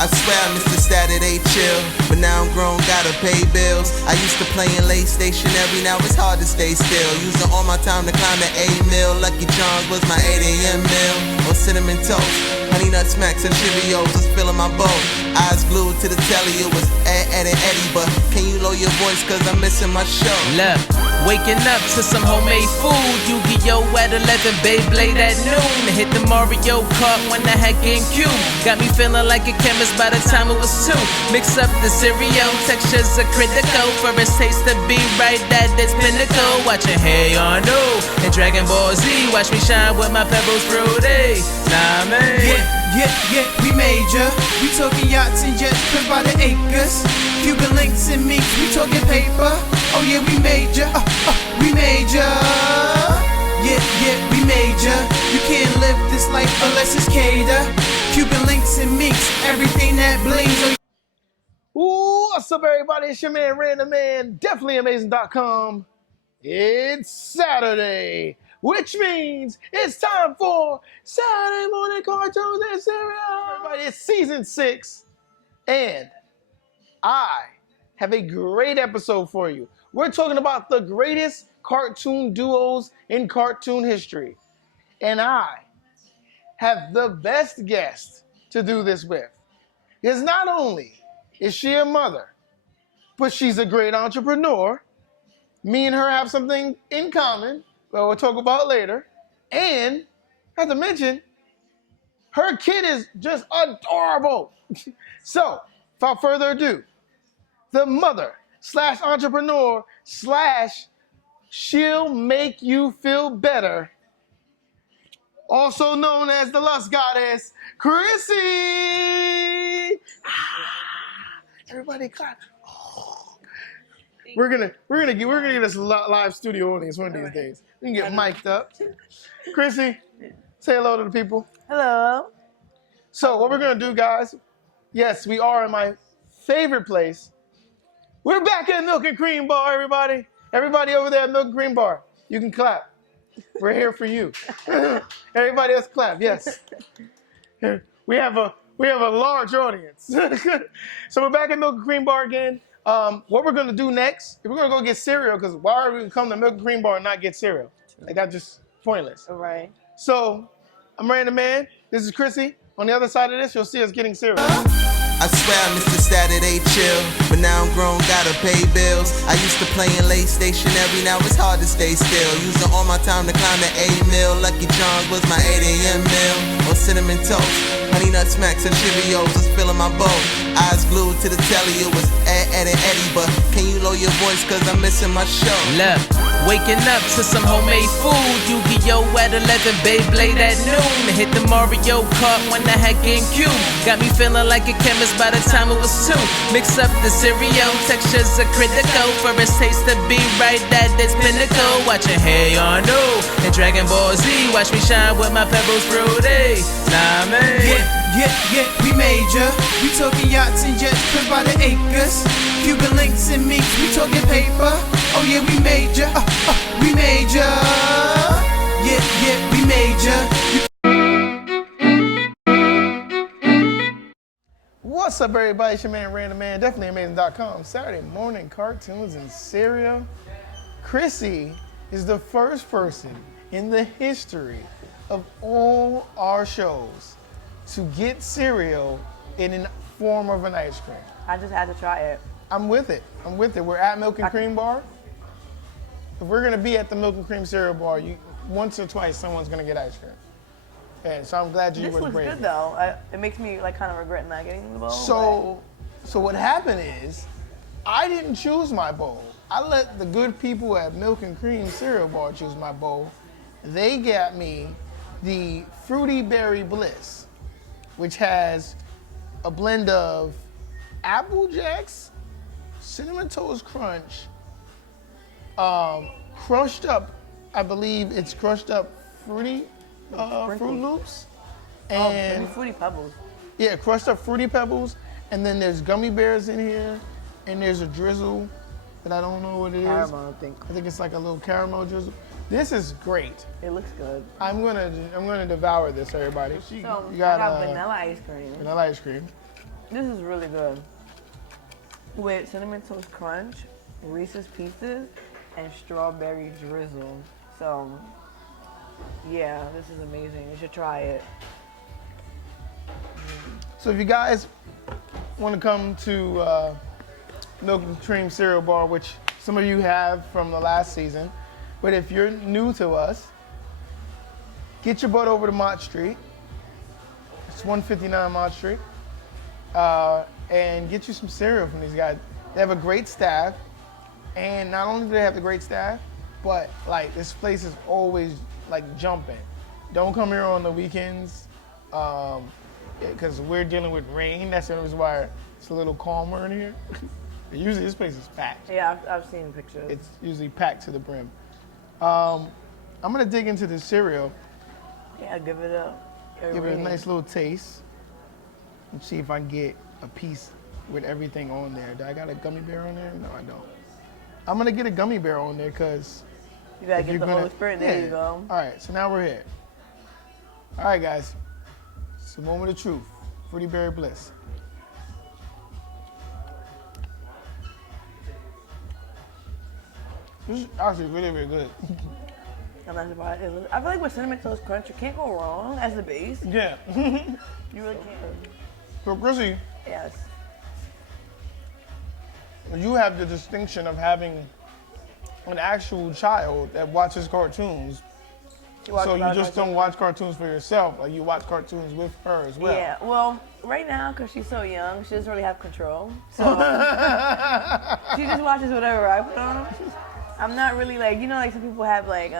I swear I missed the Saturday chill, but now I'm grown, gotta pay bills. I used to play in late stationary, now it's hard to stay still. Using all my time to climb the A-mill. Lucky Charms was my 8 a.m. meal. On cinnamon toast, honey nut smacks and Cheerios was filling my bowl. Eyes glued to the telly, it was Ed and Eddie. But can you lower your voice, cause I'm missing my show. Look, waking up to some homemade food. Yu-Gi-Oh! At 11, Beyblade at noon. Hit the Mario Kart when I had GameCube. Got me feeling like a chemist by the time it was 2. Mix up the cereal, textures are critical. For its taste to be right at its pinnacle. Watching Hey Arno and Dragon Ball Z. Watch me shine with my pebbles fruity. Nah, man. Yeah, we major. We talking yachts and jets, crib by the acres. Cuban links and minks, we talking paper. Oh yeah, we major. We major. Yeah, we major. You can't live this life unless it's cater. Cuban links and minks, everything that blings. Ooh, what's up, everybody? It's your man, Random Man, definitelyamazing.com. It's Saturday, which means it's time for Saturday Morning Cartoons and Cereal. Everybody, it's season 6, and I have a great episode for you. We're talking about the greatest cartoon duos in cartoon history, and I have the best guest to do this with. Because not only is she a mother, but she's a great entrepreneur. Me and her have something in common that we'll talk about later. And, not to mention, her kid is just adorable. So, without further ado, the mother / entrepreneur / she'll make you feel better, also known as the Lust Goddess, Crissy. Everybody clap. We're gonna get this live studio audience one of these days. We can get mic'd up. Crissy, say hello to the people. Hello. So what we're gonna do, guys? Yes, we are in my favorite place. We're back at Milk and Cream Bar, everybody. Everybody over there at Milk and Cream Bar, you can clap. We're here for you. Everybody else clap. Yes. We have a large audience. So we're back at Milk and Cream Bar again. What we're gonna do next, we're gonna go get cereal, because why are we gonna come to Milk and Cream Bar and not get cereal? Like, that's just pointless. All right. So, I'm Random Man. This is Crissy. On the other side of this, you'll see us getting cereal. I swear I missed the Saturday chill, but now I'm grown, gotta pay bills. I used to play in late stationary, now it's hard to stay still. Using all my time to climb the A-mill. Lucky Charms was my 8 a.m. meal. On cinnamon toast, honey nut smacks and Cheerios was filling my bowl. Eyes glued to the telly, it was Ed and Eddie. But can you lower your voice, cause I'm missing my show. Look, waking up to some homemade food. Yu-Gi-Oh! At 11, Beyblade at noon. Hit the Mario Kart when I had GameCube. Got me feeling like a chemist by the time it was 2. Mix up the cereal, textures are critical. For its taste to be right at its pinnacle. Watching Hey Arno and Dragon Ball Z. Watch me shine with my pebbles fruity. Nah, man. Yeah, we major. We talking yachts and jets, crib by the acres. Cuban links and minks, we talking paper. Oh yeah, we major. We major. Yeah, we major. What's up, everybody? It's your man, Random Man, definitelyamazing.com. Saturday morning cartoons and cereal. Crissy is the first person in the history of all our shows to get cereal in the form of an ice cream. I just had to try it. I'm with it. We're at Milk and Cream Bar. If we're gonna be at the Milk and Cream cereal bar, once or twice someone's gonna get ice cream. And so I'm glad you This were looks brave. good though. It makes me like kind of regret not getting the bowl. So what happened is, I didn't choose my bowl. I let the good people at Milk and Cream cereal bar choose my bowl. They got me the Fruity Berry Bliss, which has a blend of Apple Jacks, Cinnamon Toast Crunch, crushed up, I believe it's crushed up Fruity Fruit Loops, and Fruity Pebbles. Yeah, crushed up Fruity Pebbles, and then there's gummy bears in here, and there's a drizzle that I don't know what it is. Caramel, I think it's like a little caramel drizzle. This is great. It looks good. I'm gonna devour this, everybody. So you got vanilla ice cream. Vanilla ice cream. This is really good. With Cinnamon Toast Crunch, Reese's Pieces, and strawberry drizzle. So, yeah, this is amazing. You should try it. So if you guys want to come to Milk and Cream Cereal Bar, which some of you have from the last season, but if you're new to us, get your butt over to Mott Street. It's 159 Mott Street. And get you some cereal from these guys. They have a great staff. And not only do they have the great staff, but like this place is always like jumping. Don't come here on the weekends because we're dealing with rain. That's the reason why it's a little calmer in here. Usually this place is packed. Yeah, I've seen pictures. It's usually packed to the brim. I'm gonna dig into the cereal, Yeah, give it a give it a nice little taste, and see if I can get a piece with everything on there. Do I got a gummy bear on there? No, I don't. I'm gonna get a gummy bear on there because You gotta get the Holy Spirit. There you go. All right, so now we're here. All right, guys. It's the moment of truth. Fruity Berry Bliss. This is actually really, really good. I'm not surprised. I feel like with Cinnamon Toast Crunch, you can't go wrong as the base. Yeah. You really can't. So, Crissy, Yes. you have the distinction of having an actual child that watches cartoons. So you just don't watch cartoons for yourself, like you watch cartoons with her as well. Yeah, well, right now, because she's so young, she doesn't really have control. So she just watches whatever I put on. I'm not really like, you know, like some people have like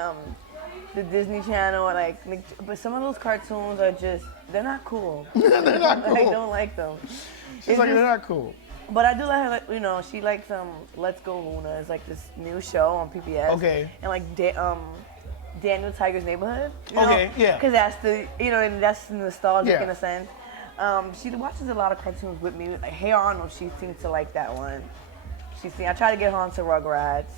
the Disney Channel or like, but some of those cartoons are just, they're not cool. They're not cool. I don't like them. She's like, they're not cool. But I do let her, like, you know, she likes Let's Go Luna. It's like this new show on PBS. Okay. And like Daniel Tiger's Neighborhood. You know? Okay, yeah. Because that's the, you know, and that's nostalgic Yeah. in a sense. She watches a lot of cartoons with me. Like Hey Arnold, she seems to like that one. I tried to get her onto Rugrats.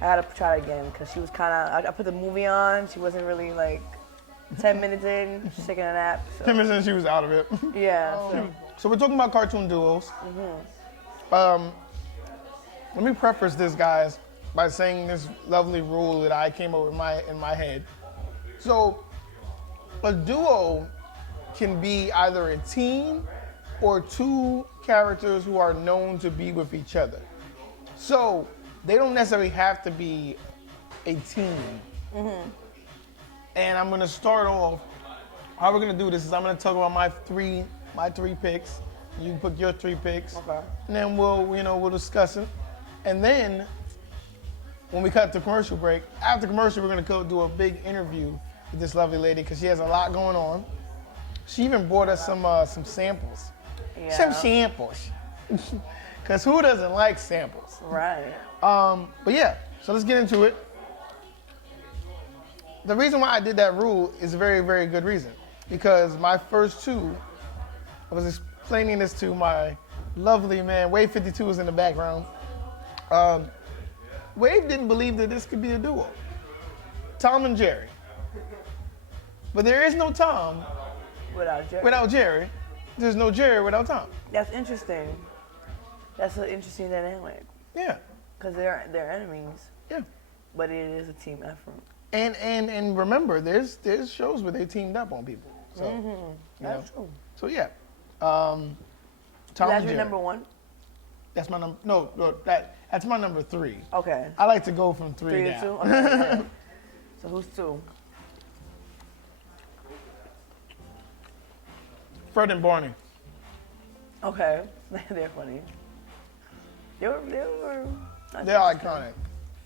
I had to try it again because she was kind of, I put the movie on. She wasn't really like 10 minutes in, she's taking a nap. So. 10 minutes in, she was out of it. Yeah. So we're talking about cartoon duos. Let me preface this, guys, by saying this lovely rule that I came up with in my head. So a duo can be either a team or two characters who are known to be with each other. So they don't necessarily have to be a team. And I'm gonna start off, how we're gonna do this is I'm gonna talk about my three picks. You can put your 3 picks. Okay. And then we'll discuss it. And then when we cut the commercial break, after commercial, we're gonna go do a big interview with this lovely lady because she has a lot going on. She even brought us some samples. Yeah. Some samples. Because who doesn't like samples? Right. But yeah, so let's get into it. The reason why I did that rule is a very, very good reason. Because my first two, I was explaining this to my lovely man, Wave 52 is in the background. Wave didn't believe that this could be a duo. Tom and Jerry. But there is no Tom Without Jerry. without Jerry. There's no Jerry without Tom. That's interesting. That's an interesting dynamic. Yeah, Because they're enemies, yeah. but it is a team effort. And remember, there's shows where they teamed up on people. So, you That's know. true. So yeah. Tom That's and your Jerry. number one? That's my number. No, that's my number 3. Okay. I like to go from 3 3 down. to 2? Okay. So who's 2? Fred and Barney. Okay. They're funny. They were They're iconic.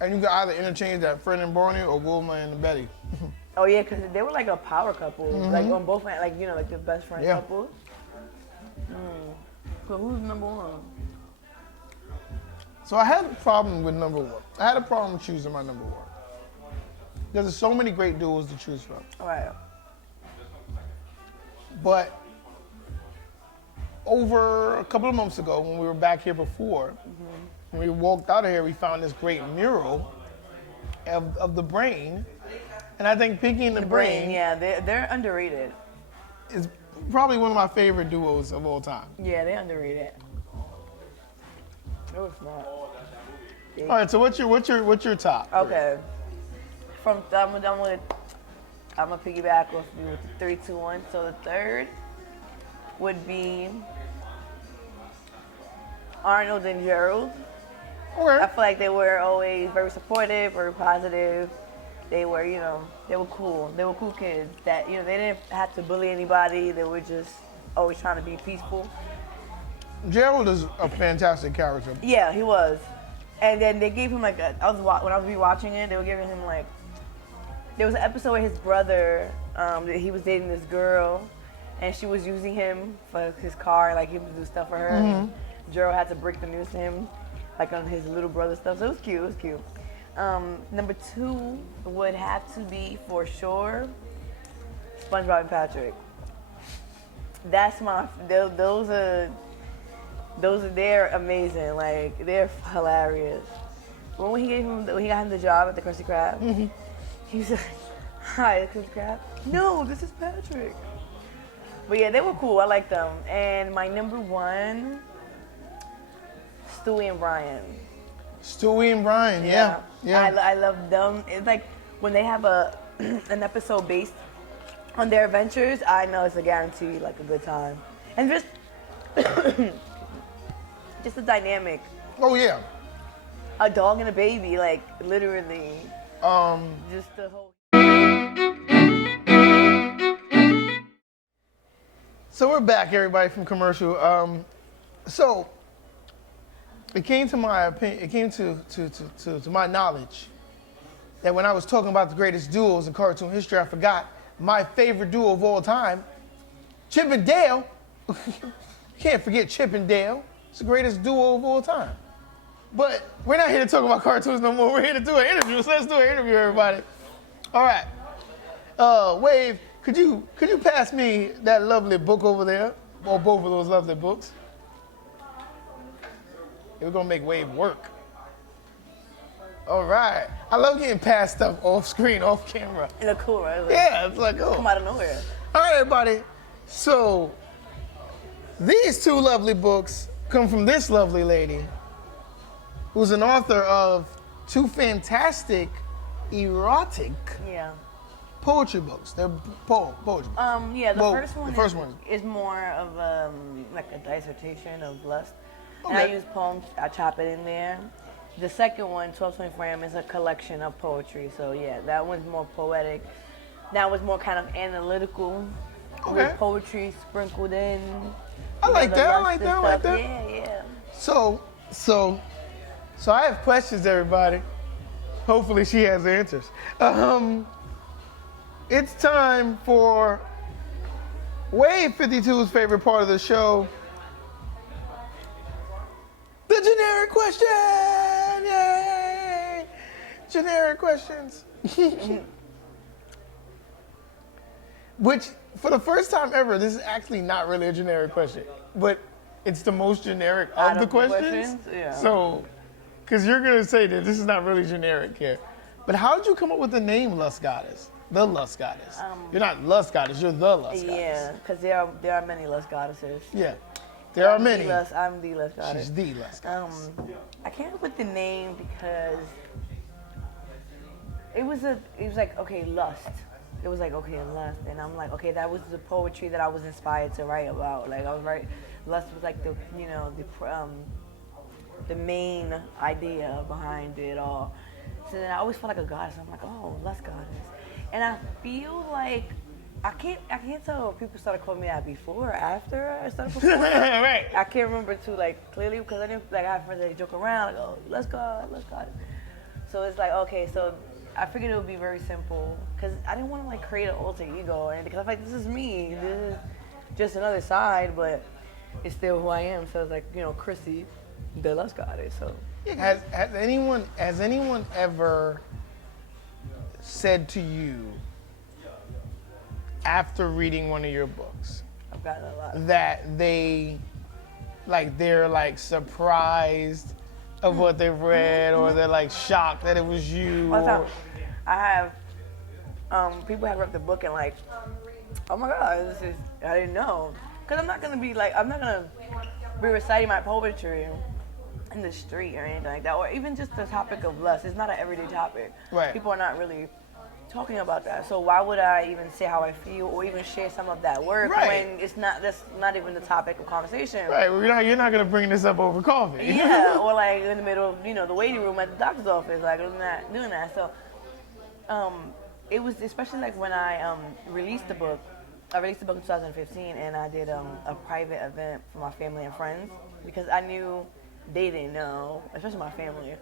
And you can either interchange that Fred and Barney or Wilma and Betty. Oh yeah, because they were like a power couple. Like on both ends, like, you know, like the best friend Yeah. couple. So who's number 1? So I had a problem with number 1. I had a problem choosing my number 1. Because there's so many great duos to choose from. Alright. But over a couple of months ago, when we were back here before, when we walked out of here, we found this great mural of the brain. And I think Pinky and the Brain Yeah, they're underrated. is probably one of my favorite duos of all time. Yeah, they underrated. It was smart. All right, so what's your top? Okay. I'm gonna piggyback with you with the 3, 2, 1. So the third would be Arnold and Gerald. Okay. I feel like they were always very supportive, very positive. They were, they were cool. They were cool kids that, they didn't have to bully anybody. They were just always trying to be peaceful. Gerald is a fantastic character. Yeah, he was. And then they gave him when I was rewatching it, they were giving him there was an episode where his brother, he was dating this girl, and she was using him for his car, he would do stuff for her. And Gerald had to break the news to him, on his little brother stuff. So it was cute. It was cute. Number 2 would have to be for sure SpongeBob and Patrick. That's they're amazing. They're hilarious. When he got him the job at the Krusty Krab, he was like, "Hi, Krusty Krab." No, this is Patrick. But yeah, they were cool. I liked them. And my number 1, Stewie and Brian. Stewie and Brian, yeah. I love them. It's like when they have an episode based on their adventures, I know it's a guarantee, a good time. And just the dynamic. Oh yeah. A dog and a baby, literally. Just the whole. So we're back, everybody, from commercial. So it came to my opinion. It came to my knowledge that when I was talking about the greatest duos in cartoon history, I forgot my favorite duo of all time, Chip and Dale. Can't forget Chip and Dale. It's the greatest duo of all time. But we're not here to talk about cartoons no more. We're here to do an interview. So let's do an interview, everybody. All right. Wave, could you pass me that lovely book over there? Or both of those lovely books? We're gonna make Wave work. All right. I love getting past stuff off screen, off camera. It look cool, right? Yeah, it's oh. Come out of nowhere. All right, everybody. So these 2 lovely books come from this lovely lady, who's an author of 2 fantastic erotic poetry books. They're poetry. Yeah, the first one is more of a dissertation of lust. Okay. And I use poems, I chop it in there. The second one, 1224 AM, is a collection of poetry. So yeah, that one's more poetic. That was more kind of analytical, with poetry sprinkled in. I like that. Yeah. So I have questions, everybody. Hopefully she has answers. It's time for Wave 52's favorite part of the show, the generic question. Yay! Generic questions. Which, for the first time ever, this is actually not really a generic question, but it's the most generic of the questions. Yeah. So, because you're going to say that this is not really generic here. But how did you come up with the name Lust Goddess? The Lust Goddess. You're not Lust Goddess, you're the Lust Goddess. Yeah, because there are many Lust Goddesses. Yeah, there are many. I'm the Lust Goddess. She's the Lust Goddess. I came up with the name because it was okay, lust. It was lust, and I'm like, okay, that was the poetry that I was inspired to write about. I was lust was the main idea behind it all. So then I always felt like a goddess. I'm like, oh, Lust Goddess. And I feel like I can't tell if people started calling me that before or after I started performing. Right. I can't remember too clearly because I didn't I had friends that joke around let's go. So it's okay, so I figured it would be very simple because I didn't want to create an alter ego or anything because I feel like this is me. This is just another side, but it's still who I am. So it's Crissy The Lust Goddess. So has anyone ever said to you after reading one of your books I've gotten a lot that they're surprised of what they've read, or they're shocked that it was you? All the time. I have people have read the book and Oh my God, I didn't know. Because I'm not going to be reciting my poetry in the street or anything like that. Or even just the topic of lust. It's not an everyday topic. Right. People are not really talking about that. So why would I even say how I feel or even share some of that work when that's not even the topic of conversation? Right. Well, you're not going to bring this up over coffee. Yeah, or like in the middle of, the waiting room at the doctor's office. Like, I'm not doing that. So it was especially like when I released the book. I released the book in 2015, and I did a private event for my family and friends because I knew they didn't know, especially my family.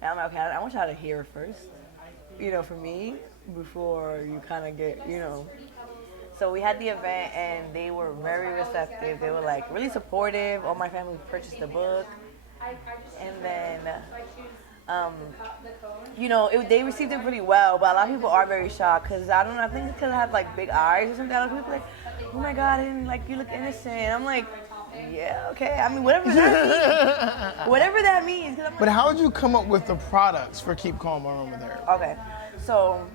And I'm like, okay, I want y'all to hear it first, for me, before you kind of get, So we had the event, and they were very receptive. They were like really supportive. All my family purchased the book, and then. They received it pretty well, but a lot of people are very shocked because I don't know. I think it's because I have like big eyes or something. A lot of people are like, oh my God, and like you look innocent. I'm like, yeah, okay. I mean, whatever that means. Whatever that means. But how did you come up with the products for Keep Calm Aromatherapy? Okay, so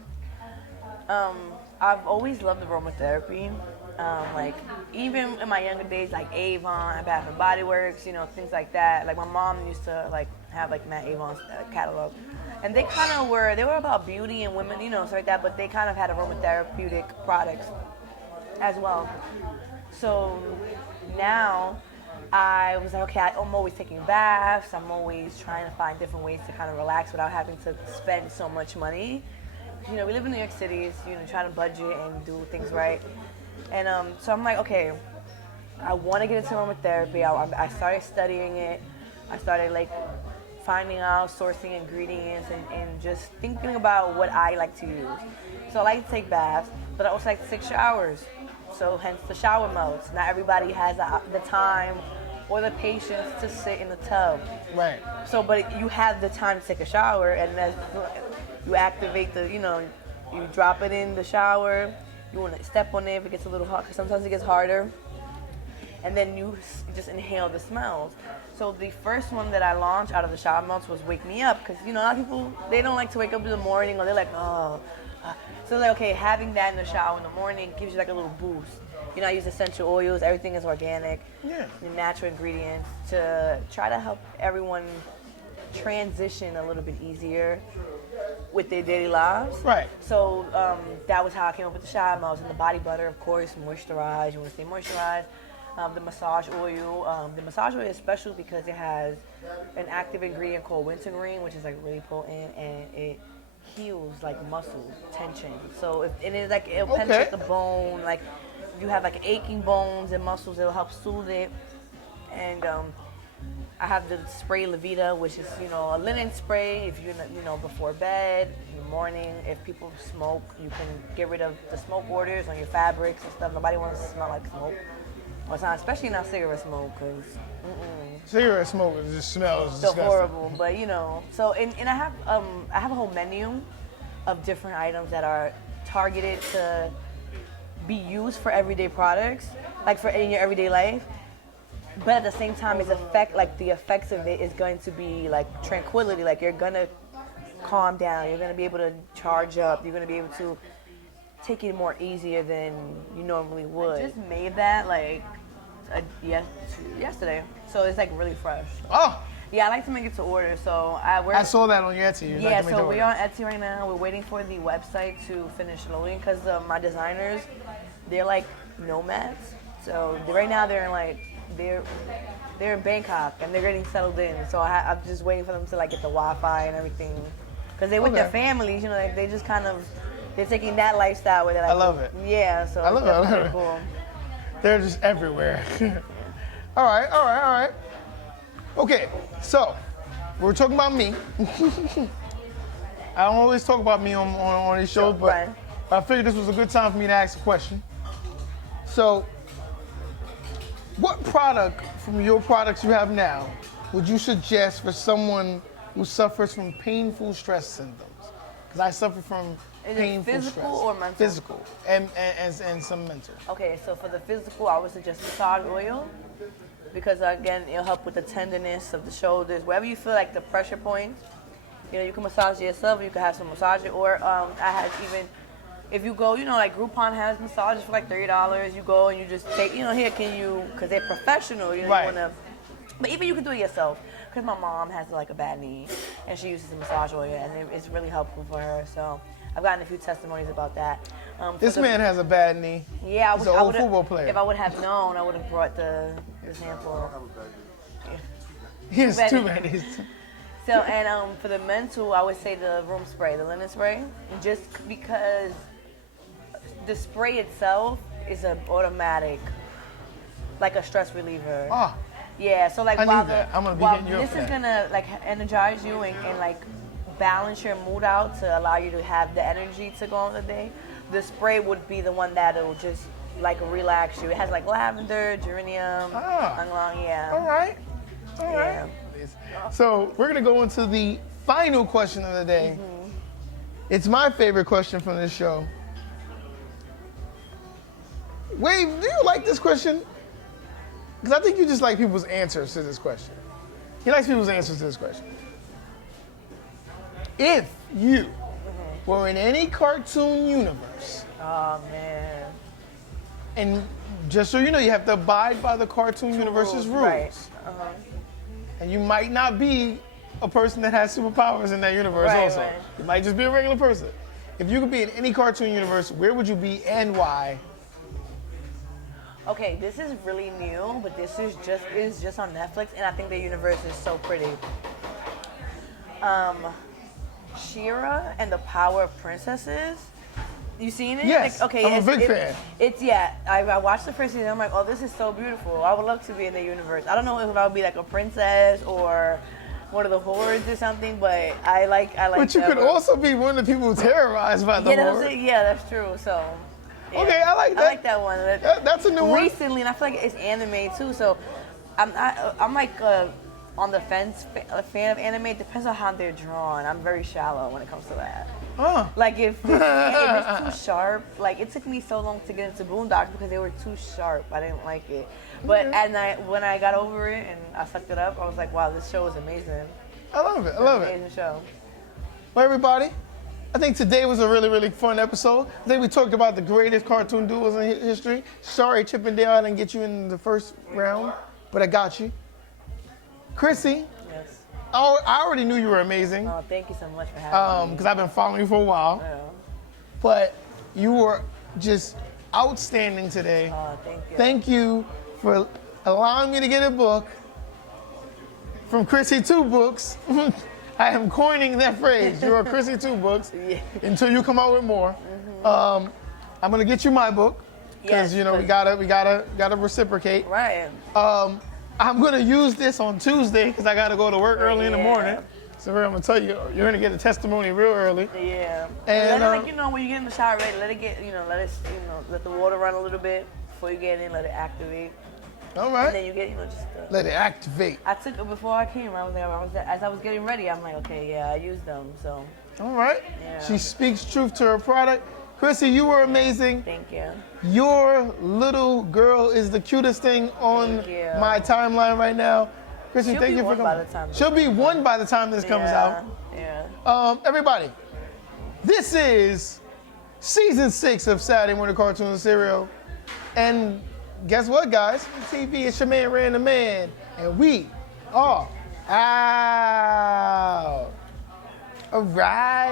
I've always loved aromatherapy. Like even in my younger days, like Avon, Bath and Body Works, things like that. Like my mom used to like have like Matt Avon's catalog, and they were about beauty and women, stuff like that. But they kind of had aromatherapeutic products as well. So now I was like, okay, I'm always taking baths. I'm always trying to find different ways to kind of relax without having to spend so much money. We live in New York City, so, trying to budget and do things right. And so I'm like, okay, I want to get into aromatherapy. I started studying it. I started like finding out, sourcing ingredients, and just thinking about what I like to use. So I like to take baths, but I also like to take showers. So hence the shower melts. Not everybody has the time or the patience to sit in the tub. Right. So, but you have the time to take a shower, and as you activate you drop it in the shower. You want to step on it if it gets a little hot, because sometimes it gets harder. And then you just inhale the smells. So the first one that I launched out of the shower melts was Wake Me Up, because a lot of people, they don't like to wake up in the morning, or they're like, oh. So like, okay, having that in the shower in the morning gives you like a little boost. I use essential oils, everything is organic, the natural ingredients to try to help everyone transition a little bit easier with their daily lives. Right. So that was how I came up with the shower melts, and the body butter, of course, moisturize. You want to stay moisturized. The massage oil. The massage oil is special because it has an active ingredient called wintergreen, which is like really potent, and it heals like muscle tension. So it'll penetrate the bone. Like you have like aching bones and muscles, it'll help soothe it. And I have the spray Levita, which is, a linen spray if you're, before bed, in the morning. If people smoke, you can get rid of the smoke odors on your fabrics and stuff. Nobody wants to smell like smoke. Well, it's not, especially not cigarette smoke, because cigarette smoke just smells so disgusting. Horrible. But so and I have a whole menu of different items that are targeted to be used for everyday products, like in your everyday life. But at the same time, the effects of it is going to be like tranquility. Like you're gonna calm down. You're gonna be able to charge up. You're gonna be able to take it more easier than you normally would. I just made that yesterday, so it's like really fresh. Oh. Yeah, I like to make it to order. So I saw that on your Etsy. Yeah, so we're on Etsy right now. We're waiting for the website to finish loading because my designers, they're like nomads. So right now they're in Bangkok and they're getting settled in. So I'm just waiting for them to like get the Wi-Fi and everything, because they're with their families. They just kind of they're taking that lifestyle where they're like, I love it. Yeah, so I love it. Cool. They're just everywhere. All right. Okay, so we're talking about me. I don't always talk about me on these shows, but I figured this was a good time for me to ask a question. So, what product from your products you have now would you suggest for someone who suffers from painful stress symptoms? Because I suffer from painful stress. Physical or mental? Physical and some mental. Okay, so for the physical, I would suggest massage oil, because again, it'll help with the tenderness of the shoulders. Wherever you feel like the pressure points, you can massage it yourself. You can have some massager, or I had even if you go, like Groupon has massages for like $30. You go and you just take, here, can you, because they're professional, you Right. want to, but even you can do it yourself. Because my mom has like a bad knee and she uses a massage oil and it's really helpful for her. So I've gotten a few testimonies about that. This man has a bad knee. Yeah, He's an old football player. If I would have known, I would have brought the sample. He has Bad too knee. many. So, and for the mental, I would say the room spray, the linen spray, just because the spray itself is an automatic, like a stress reliever. Ah, Yeah, so like I while need that. I'm gonna be while hitting you up this for is that. gonna like energize you and like balance your mood out to allow you to have the energy to go on the day, the spray would be the one that'll just like relax you. It has like lavender, geranium, ylang-ylang, yeah. all right. All right. Yeah. So we're gonna go into the final question of the day. It's my favorite question from this show. Wave, do you like this question? Because I think you just like people's answers to this question. He likes people's answers to this question. If you were in any cartoon universe, Oh man. and just so you know, you have to abide by the cartoon universe's rules. Right. And you might not be a person that has superpowers in that universe Right, also. right. You might just be a regular person. If you could be in any cartoon universe, where would you be and why? Okay, this is really new, but this is just on Netflix, and I think the universe is so pretty. She-Ra and the Power of Princesses. You seen it? Yes, Like, okay, I'm a big fan. It's I watched the first season. I'm like, oh, this is so beautiful. I would love to be in the universe. I don't know if I would be like a princess or one of the hordes or something, but I like. But you that could world. also be one of the people terrorized by the horde. That's true. So. Yeah. Okay, I like that. I like that one. That's a new one. Recently, and I feel like it's anime too. So, I'm like on the fence, a fan of anime. It depends on how they're drawn. I'm very shallow when it comes to that. Huh. Like if it's too sharp, like it took me so long to get into Boondocks because they were too sharp. I didn't like it. But when I got over it and I sucked it up, I was like, wow, this show is amazing. I love it. I love it. Amazing show. Well, everybody, I think today was a really, really fun episode. I think we talked about the greatest cartoon duos in history. Sorry, Chippendale, I didn't get you in the first round, but I got you. Crissy, Yes. I already knew you were amazing Oh, thank you so much for having me. because I've been following you for a while. Yeah. But you were just outstanding today. Oh, thank you. Thank you for allowing me to get a book from Crissy 2 Books. I am coining that phrase. You're a Crissy 2 Books Yeah. until you come out with more. I'm gonna get you my book because Yes, we gotta reciprocate. Right. I'm gonna use this on Tuesday because I gotta go to work early in the Yeah. morning. So I'm gonna tell you, you're gonna get a testimony real early. Yeah. And, let it, when you get in the shower ready, let it get, let the water run a little bit before you get in, let it activate. All And right. then you get, just Let it activate. I took it before I came. As I was getting ready, I'm like, okay, yeah, I used them, so All right. Yeah. She speaks truth to her product. Crissy, you were amazing. thank you. Your little girl is the cutest thing on Thank you. my timeline right now. Crissy, She'll thank be you for one coming. by the time this She'll be one by the time this comes out. Yeah. Everybody, this is season 6 of Saturday Morning Cartoon and Cereal. And guess what, guys? TV is your man, Random Man. And we are out. All right.